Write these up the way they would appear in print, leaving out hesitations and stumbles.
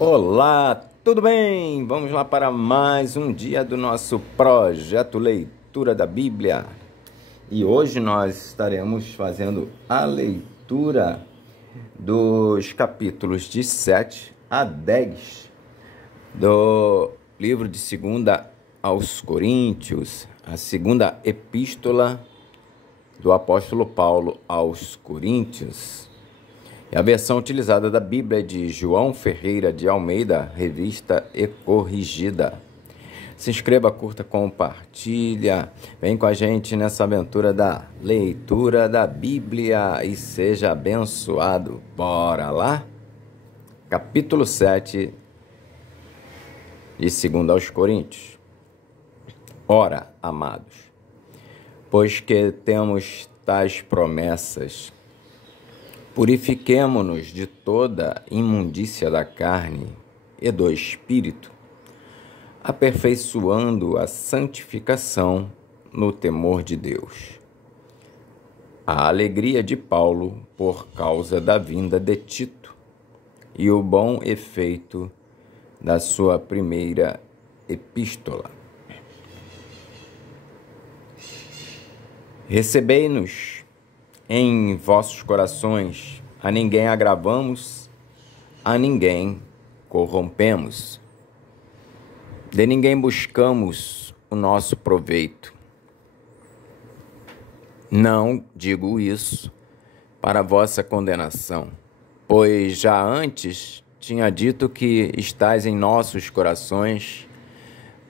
Olá, tudo bem? Vamos lá para mais um dia do nosso projeto Leitura da Bíblia. E hoje nós estaremos fazendo a leitura dos capítulos de 7 a 10 do livro de 2 aos Coríntios, a segunda epístola do apóstolo Paulo aos Coríntios. A versão utilizada da Bíblia é de João Ferreira de Almeida, revista e corrigida. Se inscreva, curta, compartilha. Vem com a gente nessa aventura da leitura da Bíblia e seja abençoado. Bora lá? Capítulo 7 de 2 aos Coríntios. Ora, amados, pois que temos tais promessas, purifiquemo-nos de toda imundícia da carne e do espírito, aperfeiçoando a santificação no temor de Deus. A alegria de Paulo por causa da vinda de Tito e o bom efeito da sua primeira epístola. Recebei-nos em vossos corações, a ninguém agravamos, a ninguém corrompemos, de ninguém buscamos o nosso proveito. Não digo isso para vossa condenação, pois já antes tinha dito que estais em nossos corações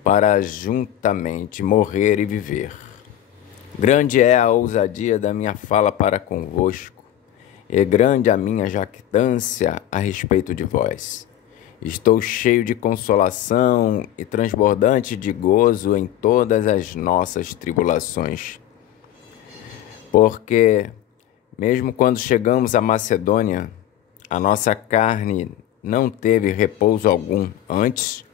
para juntamente morrer e viver. Grande é a ousadia da minha fala para convosco, e grande a minha jactância a respeito de vós. Estou cheio de consolação e transbordante de gozo em todas as nossas tribulações. Porque, mesmo quando chegamos à Macedônia, a nossa carne não teve repouso algum. Antes,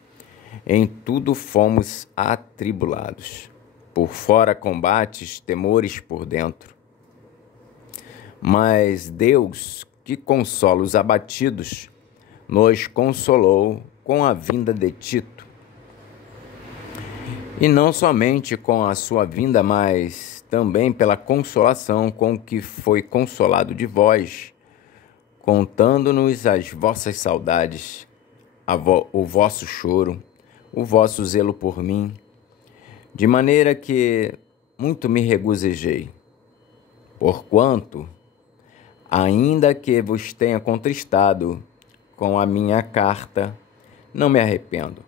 em tudo fomos atribulados. Por fora combates, temores por dentro. Mas Deus, que consola os abatidos, nos consolou com a vinda de Tito. E não somente com a sua vinda, mas também pela consolação com que foi consolado de vós, contando-nos as vossas saudades, o vosso choro, o vosso zelo por mim, de maneira que muito me regozijei, porquanto, ainda que vos tenha contristado com a minha carta, não me arrependo,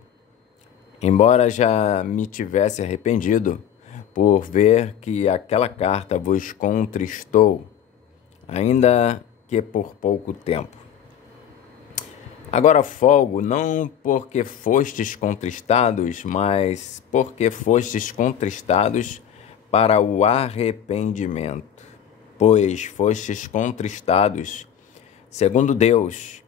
embora já me tivesse arrependido por ver que aquela carta vos contristou, ainda que por pouco tempo. Agora folgo, não porque fostes contristados, mas porque fostes contristados para o arrependimento. Pois fostes contristados, segundo Deus,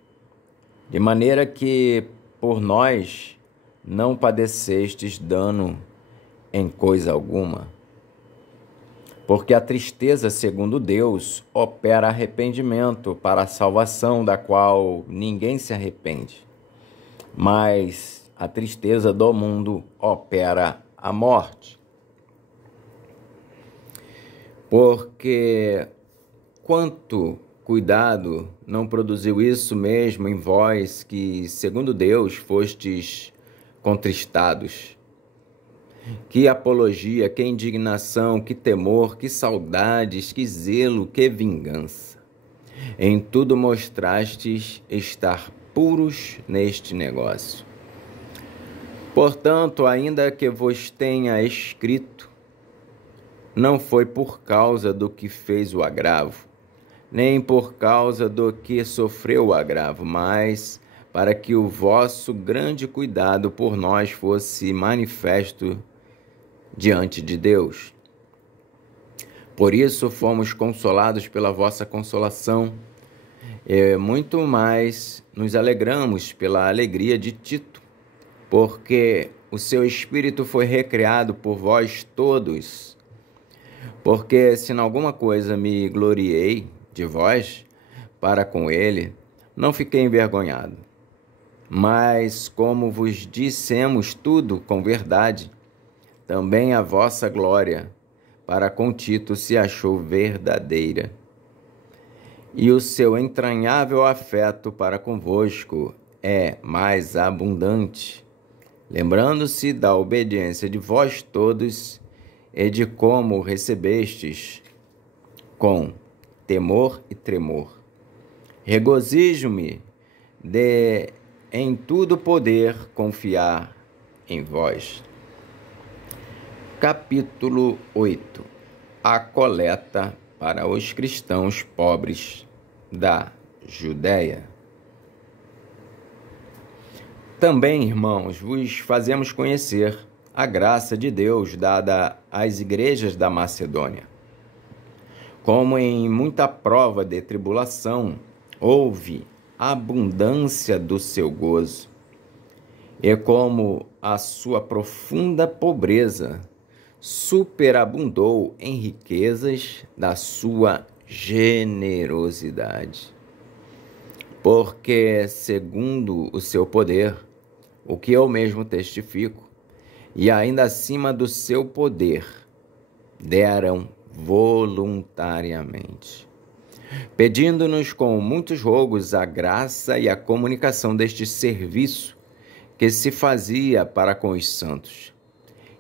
de maneira que por nós não padecestes dano em coisa alguma. Porque a tristeza, segundo Deus, opera arrependimento para a salvação, da qual ninguém se arrepende. Mas a tristeza do mundo opera a morte. Porque quanto cuidado não produziu isso mesmo em vós, que, segundo Deus, fostes contristados? Que apologia, que indignação, que temor, que saudades, que zelo, que vingança. Em tudo mostrastes estar puros neste negócio. Portanto, ainda que vos tenha escrito, não foi por causa do que fez o agravo, nem por causa do que sofreu o agravo, mas para que o vosso grande cuidado por nós fosse manifesto diante de Deus. Por isso fomos consolados pela vossa consolação, e muito mais nos alegramos pela alegria de Tito, porque o seu espírito foi recriado por vós todos. Porque se em alguma coisa me gloriei de vós, para com ele, não fiquei envergonhado, Mas, como vos dissemos tudo com verdade, também a vossa glória para com Tito se achou verdadeira, e o seu entranhável afeto para convosco é mais abundante, lembrando-se da obediência de vós todos e de como recebestes com temor e tremor. Regozijo-me de em tudo poder confiar em vós. Capítulo 8. A coleta para os cristãos pobres da Judéia. Também, irmãos, vos fazemos conhecer a graça de Deus dada às igrejas da Macedônia. Como em muita prova de tribulação houve abundância do seu gozo, e como a sua profunda pobreza superabundou em riquezas da sua generosidade. Porque, segundo o seu poder, o que eu mesmo testifico, e ainda acima do seu poder, deram voluntariamente, pedindo-nos com muitos rogos a graça e a comunicação deste serviço que se fazia para com os santos.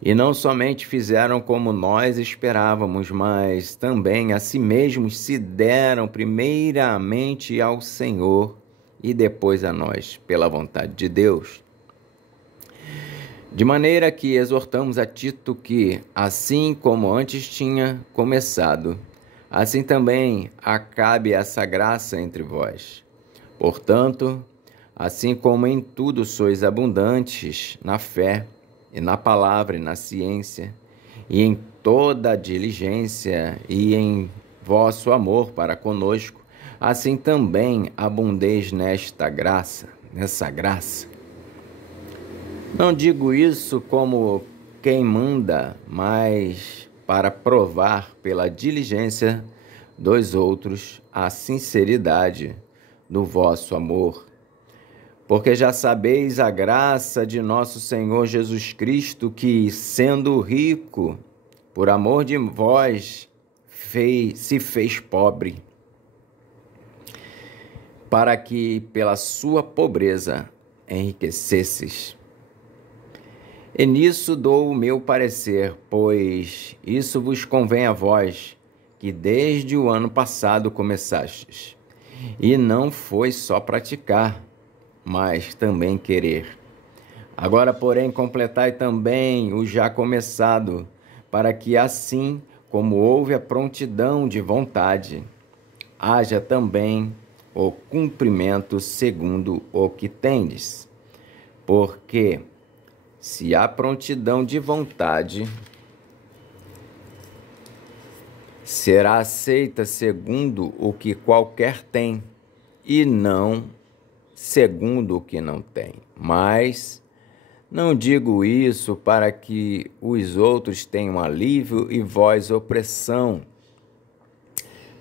E não somente fizeram como nós esperávamos, mas também a si mesmos se deram primeiramente ao Senhor e depois a nós, pela vontade de Deus. De maneira que exortamos a Tito que, assim como antes tinha começado, assim também acabe essa graça entre vós. Portanto, assim como em tudo sois abundantes na fé, e na palavra, e na ciência, e em toda a diligência, e em vosso amor para conosco, assim também abundeis nessa graça. Não digo isso como quem manda, mas para provar pela diligência dos outros a sinceridade do vosso amor. Porque já sabeis a graça de nosso Senhor Jesus Cristo, que, sendo rico, por amor de vós, se fez pobre, para que pela sua pobreza enriquecesses. E nisso dou o meu parecer, pois isso vos convém a vós, que desde o ano passado começastes, e não foi só praticar, mas também querer. Agora, porém, completai também o já começado, para que assim como houve a prontidão de vontade, haja também o cumprimento segundo o que tendes. Porque se há prontidão de vontade, será aceita segundo o que qualquer tem, e não segundo o que não tem. Mas não digo isso para que os outros tenham alívio e vós opressão,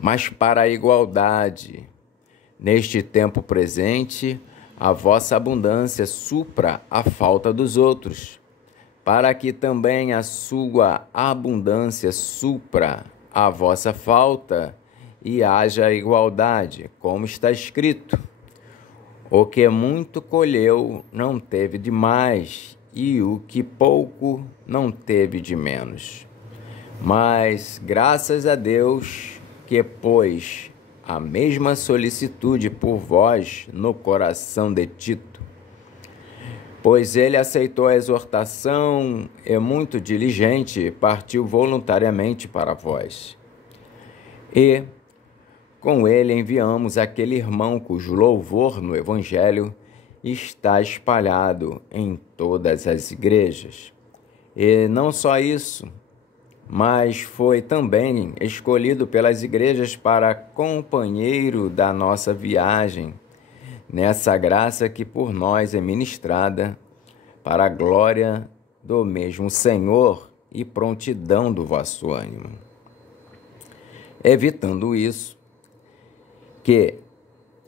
mas para a igualdade. Neste tempo presente, a vossa abundância supra a falta dos outros, para que também a sua abundância supra a vossa falta e haja igualdade, como está escrito: o que muito colheu não teve de mais, e o que pouco não teve de menos. Mas graças a Deus que pôs a mesma solicitude por vós no coração de Tito, pois ele aceitou a exortação e, muito diligente, partiu voluntariamente para vós. E com ele enviamos aquele irmão cujo louvor no Evangelho está espalhado em todas as igrejas. E não só isso, mas foi também escolhido pelas igrejas para companheiro da nossa viagem, nessa graça que por nós é ministrada, para a glória do mesmo Senhor e prontidão do vosso ânimo. Evitando isso, que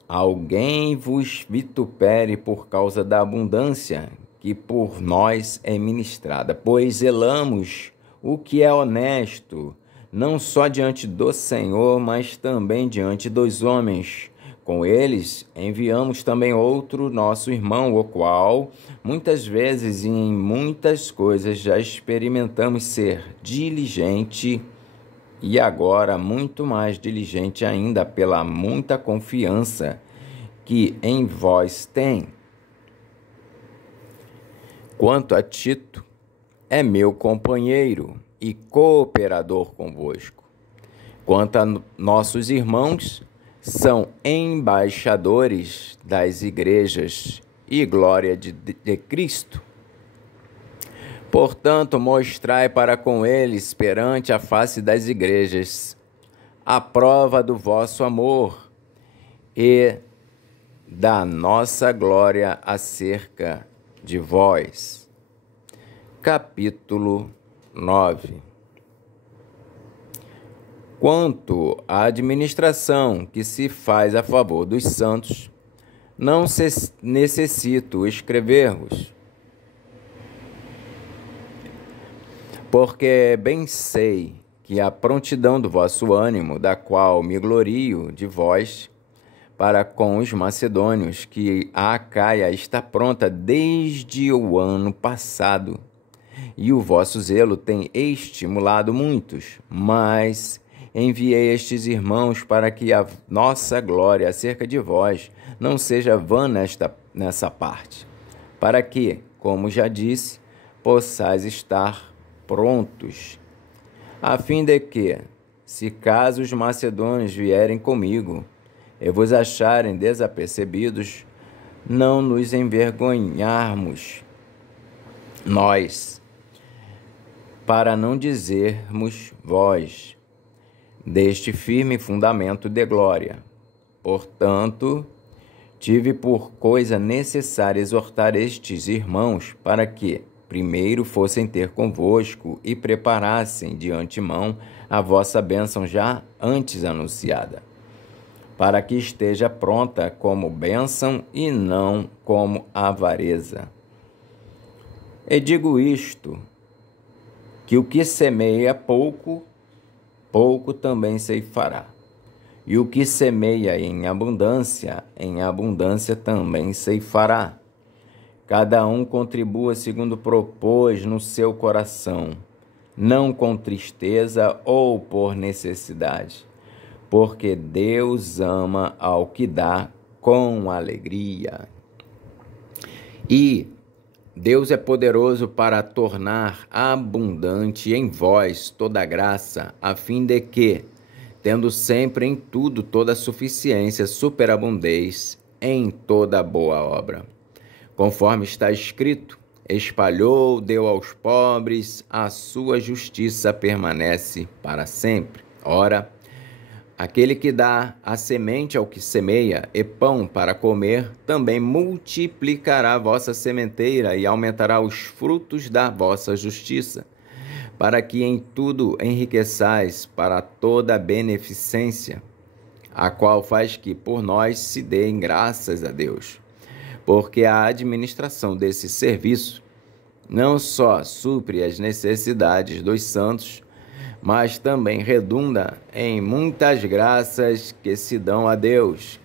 alguém vos vitupere por causa da abundância que por nós é ministrada, pois zelamos o que é honesto, não só diante do Senhor, mas também diante dos homens. Com eles enviamos também outro nosso irmão, o qual muitas vezes e em muitas coisas já experimentamos ser diligente, e agora muito mais diligente ainda pela muita confiança que em vós tem. Quanto a Tito, é meu companheiro e cooperador convosco. Quanto a nossos irmãos, são embaixadores das igrejas e glória de Cristo. Portanto, mostrai para com eles perante a face das igrejas a prova do vosso amor e da nossa glória acerca de vós. Capítulo 9. Quanto à administração que se faz a favor dos santos, não necessito escrever-vos, porque bem sei que a prontidão do vosso ânimo, da qual me glorio de vós, para com os macedônios, que a Acaia está pronta desde o ano passado, e o vosso zelo tem estimulado muitos, mas enviei estes irmãos para que a nossa glória acerca de vós não seja vã nessa parte, para que, como já disse, possais estar prontos, a fim de que, se caso os macedônios vierem comigo e vos acharem desapercebidos, não nos envergonharmos nós, para não dizermos vós, deste firme fundamento de glória. Portanto, tive por coisa necessária exortar estes irmãos para que, primeiro, fossem ter convosco e preparassem de antemão a vossa bênção já antes anunciada, para que esteja pronta como bênção e não como avareza. E digo isto, que o que semeia pouco, pouco também ceifará. E o que semeia em abundância também ceifará. Cada um contribua segundo propôs no seu coração, não com tristeza ou por necessidade, porque Deus ama ao que dá com alegria. E Deus é poderoso para tornar abundante em vós toda graça, a fim de que, tendo sempre em tudo toda suficiência, superabundeis em toda boa obra. Conforme está escrito, espalhou, deu aos pobres, a sua justiça permanece para sempre. Ora, aquele que dá a semente ao que semeia e pão para comer, também multiplicará a vossa sementeira e aumentará os frutos da vossa justiça, para que em tudo enriqueçais para toda a beneficência, a qual faz que por nós se deem graças a Deus. Porque a administração desse serviço não só supre as necessidades dos santos, mas também redunda em muitas graças que se dão a Deus,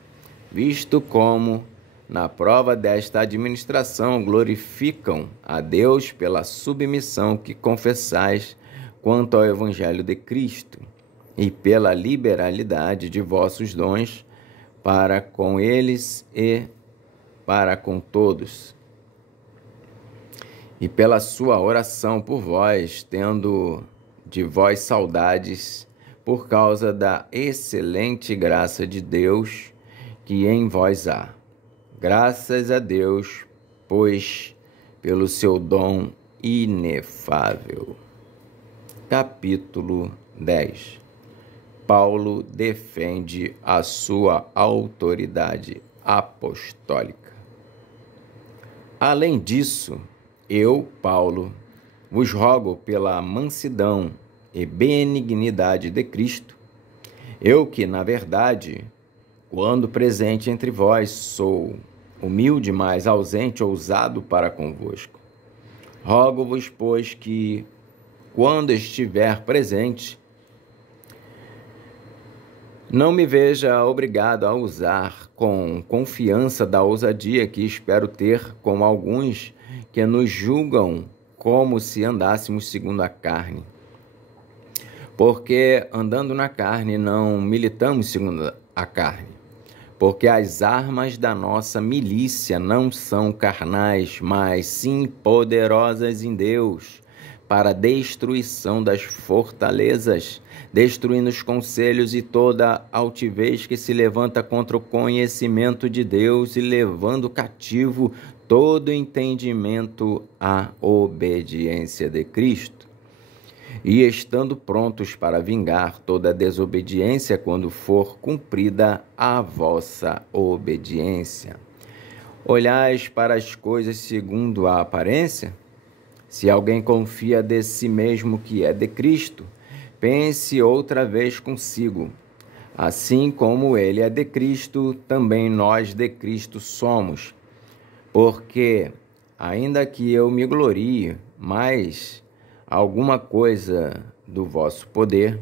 visto como, na prova desta administração, glorificam a Deus pela submissão que confessais quanto ao Evangelho de Cristo, e pela liberalidade de vossos dons para com eles e para com todos, e pela sua oração por vós, tendo de vós saudades, por causa da excelente graça de Deus que em vós há. Graças a Deus, pois, pelo seu dom inefável. Capítulo 10. Paulo defende a sua autoridade apostólica. Além disso, eu, Paulo, vos rogo pela mansidão e benignidade de Cristo, eu que, na verdade, quando presente entre vós, sou humilde, mas ausente, ousado para convosco. Rogo-vos, pois, que, quando estiver presente, não me veja obrigado a usar com confiança da ousadia que espero ter com alguns que nos julgam como se andássemos segundo a carne. Porque, andando na carne, não militamos segundo a carne. Porque as armas da nossa milícia não são carnais, mas sim poderosas em Deus, para a destruição das fortalezas, destruindo os conselhos e toda altivez que se levanta contra o conhecimento de Deus e levando cativo todo entendimento à obediência de Cristo. E estando prontos para vingar toda desobediência quando for cumprida a vossa obediência. Olhais para as coisas segundo a aparência? Se alguém confia de si mesmo que é de Cristo, pense outra vez consigo. Assim como ele é de Cristo, também nós de Cristo somos. Porque, ainda que eu me glorie, mas alguma coisa do vosso poder,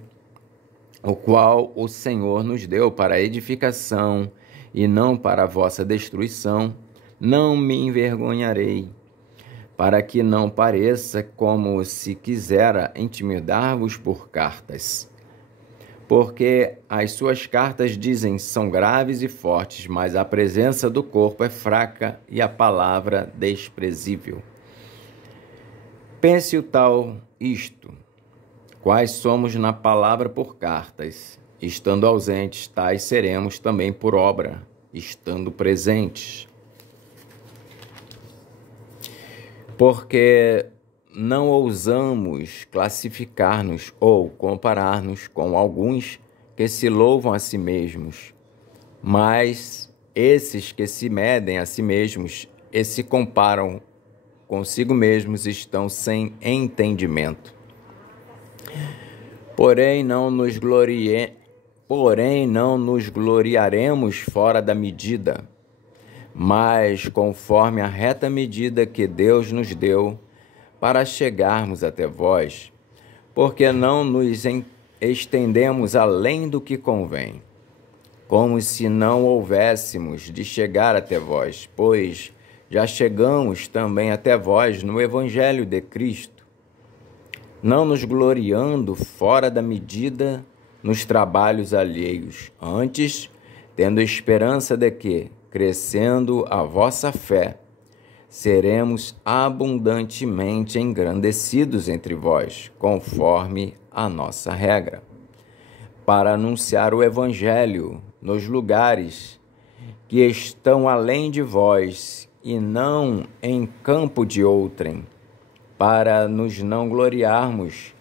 o qual o Senhor nos deu para edificação e não para a vossa destruição, não me envergonharei, para que não pareça como se quisera intimidar-vos por cartas. Porque as suas cartas dizem são graves e fortes, mas a presença do corpo é fraca e a palavra desprezível. Pense o tal isto: quais somos na palavra por cartas, estando ausentes, tais seremos também por obra, estando presentes. Porque não ousamos classificar-nos ou comparar-nos com alguns que se louvam a si mesmos, mas esses que se medem a si mesmos e se comparam consigo mesmos estão sem entendimento. Porém, não nos gloriaremos fora da medida, mas conforme a reta medida que Deus nos deu para chegarmos até vós, porque não nos estendemos além do que convém, como se não houvéssemos de chegar até vós, pois já chegamos também até vós no Evangelho de Cristo, não nos gloriando fora da medida nos trabalhos alheios, antes, tendo esperança de que, crescendo a vossa fé, seremos abundantemente engrandecidos entre vós, conforme a nossa regra, para anunciar o Evangelho nos lugares que estão além de vós, e não em campo de outrem, para nos não gloriarmos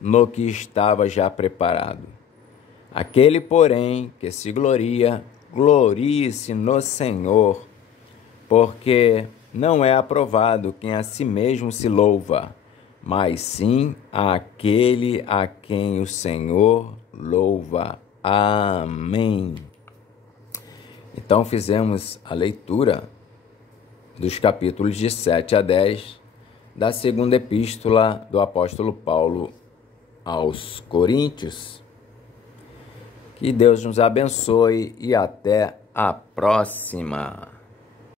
no que estava já preparado. Aquele, porém, que se gloria, glorie-se no Senhor, porque não é aprovado quem a si mesmo se louva, mas sim aquele a quem o Senhor louva. Amém. Então fizemos a leitura dos capítulos de 7 a 10 da segunda epístola do apóstolo Paulo aos Coríntios. Que Deus nos abençoe e até a próxima.